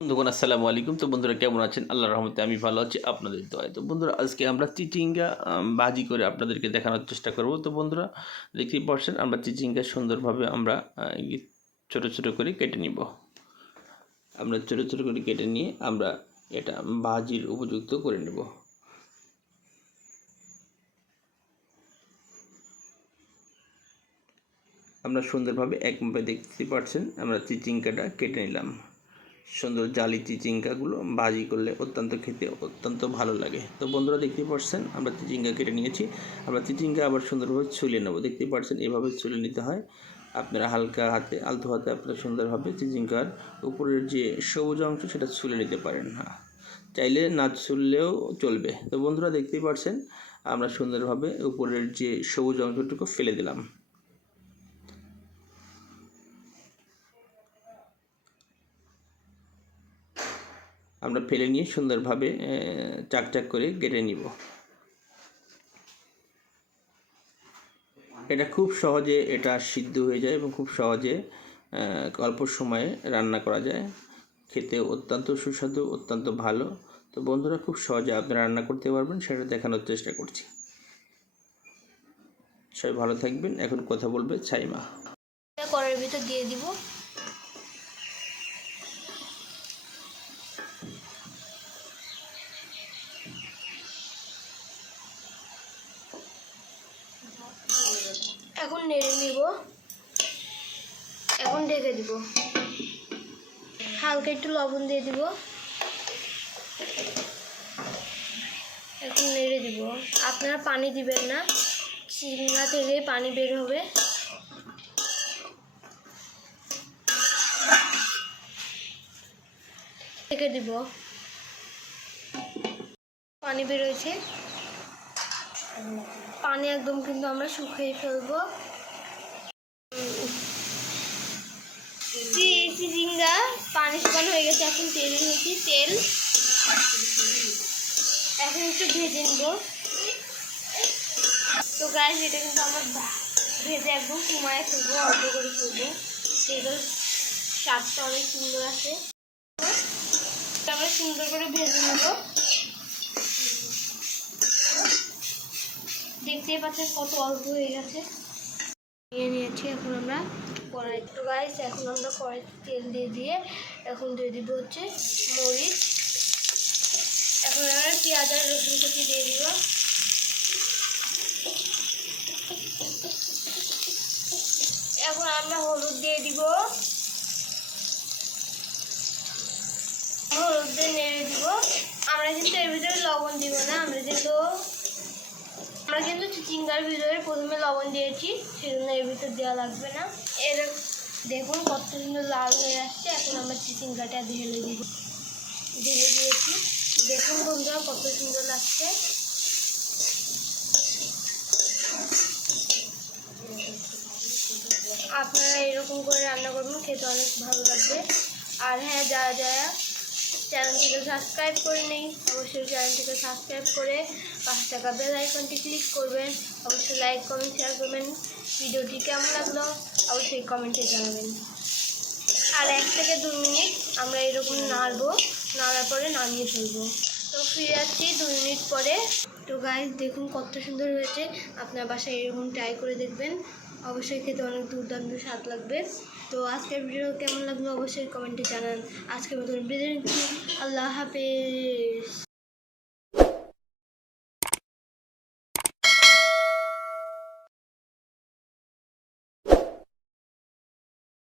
বন্ধুগণ আসসালামু আলাইকুম। তো বন্ধুরা কেমন আছেন? আল্লাহর রহমতে আমি ভালো আছি, আপনাদের দোয়ায়। তো বন্ধুরা আজকে আমরা চিচিঙ্গা ভাজি করে আপনাদেরকে দেখানোর চেষ্টা করব। তো বন্ধুরা দেখতেই পাচ্ছেন আমরা চিচিঙ্গা সুন্দরভাবে আমরা ছোটো ছোটো করে কেটে নিব। আমরা ছোটো ছোটো করে কেটে নিয়ে আমরা এটা ভাজির উপযুক্ত করে নেব। আমরা সুন্দরভাবে এক মাপে দেখতে পাচ্ছেন আমরা চিচিঙ্গাটা কেটে নিলাম। সুন্দর জালি চিচিঙ্গাগুলো ভাজি করলে অত্যন্ত খেতে অত্যন্ত ভালো লাগে। তো বন্ধুরা দেখতেই পাচ্ছেন আমরা চিচিঙ্গা কেটে নিয়েছি। আমরা চিচিঙ্গা আবার সুন্দরভাবে ছুলে নেব। দেখতেই পাচ্ছেন এভাবে ছুলে নিতে হয়। আপনারা হালকা হাতে আলতো হাতে আপনারা সুন্দরভাবে চিচিঙ্গার উপরের যে সবুজ অংশ সেটা ছুলে নিতে পারেন। চাইলে না ছুললেও চলবে। তো বন্ধুরা দেখতেই পাচ্ছেন আমরা সুন্দরভাবে উপরের যে সবুজ অংশটুকু ফেলে দিলাম। আমরা ফেলে নিয়ে সুন্দরভাবে চাকচাক করে কেটে নিব। এটা খুব সহজে এটা সিদ্ধ হয়ে যায় এবং খুব সহজে অল্প সময়ে রান্না করা যায়। খেতে অত্যন্ত সুস্বাদু, অত্যন্ত ভালো। তো বন্ধুরা খুব সহজে আপনারা রান্না করতে পারবেন, সেটা দেখানোর চেষ্টা করছি। সবাই ভালো থাকবেন। এখন কথা বলবে ছাইমা। কড়াইয়ের ভিতর দিয়ে দিব। এখন নেড়ে নিব। এখন ঢেকে দিব। হালকা একটু লবণ দিয়ে দিব। এখন নেড়ে দিব। আপনারা পানি দিবেন না, চিংড়া থেকে পানি বের হবে। ঢেকে দিব। পানি বেরোয়েছে, পানি একদম কিন্তু আমরা শুকিয়ে ফেলবো। চিচিঙ্গা পানি শুকানো হয়ে গেছে, এখন তেল নিয়েছি। তেল এখন একটু ভেজে নিব। তো গাইস এটা কিন্তু আমরা ভেজে একদম কমায় ফেলবো, অল্প করে ফেলবো। তেলের স্বাদটা অনেক সুন্দর আছে। আমরা সুন্দর করে ভেজে নেব। দেখতেই পাচ্ছেন কত অল্প হয়ে গেছে। নিয়ে নিয়েছি। এখন আমরা কড়াই, তো গাইস এখন আমরা কড়াইতে তেল দিয়ে এখন দিয়ে দিব হচ্ছে মরিচ। এখন আমরা পেঁয়াজ আর রসুন কুচি দিয়ে দিব। এখন আমরা হলুদ দিয়ে দিব। হলুদ দিয়ে নেড়ে দিব। আমরা কিন্তু এর ভিতরে লবণ দিব না। আমরা কিন্তু চিচিঙ্গার ভিতরে প্রথমে লবণ দিয়েছি, সেজন্য এর ভিতর দেওয়া লাগবে না। এর দেখুন কত সুন্দর লাল হয়ে আসছে। এখন আমরা চিচিঙ্গাটা ঢেলে দিয়েছি। দেখুন বন্ধুরা কত সুন্দর লাগছে। আপনারা এরকম করে রান্না করবেন, খেতে অনেক ভালো লাগবে। আর হ্যাঁ, যারা চ্যানেলটিকে সাবস্ক্রাইব করে নেই, অবশ্যই চ্যানেলটিকে সাবস্ক্রাইব করে পাশে থাকা বেল আইকনটি ক্লিক করবেন। অবশ্যই লাইক কমেন্ট শেয়ার করবেন। ভিডিওটি কেমন লাগলো অবশ্যই কমেন্টে জানাবেন। আর 1 থেকে 2 মিনিট আমরা এরকম নাড়ার পরে নামিয়ে ফেলবো। তো ফিরে যাচ্ছি 2 মিনিট পরে। তো গাইস দেখুন কত সুন্দর হয়েছে। আপনার বাসায় এরকম ট্রাই করে দেখবেন, অবশ্যই খেতে অনেক দুর্দান্ত স্বাদ লাগবে। তো আজকের ভিডিও কেমন লাগলো অবশ্যই কমেন্টে জানান। আজকের মতন বিদায় নিচ্ছি। আল্লাহ হাফেজ।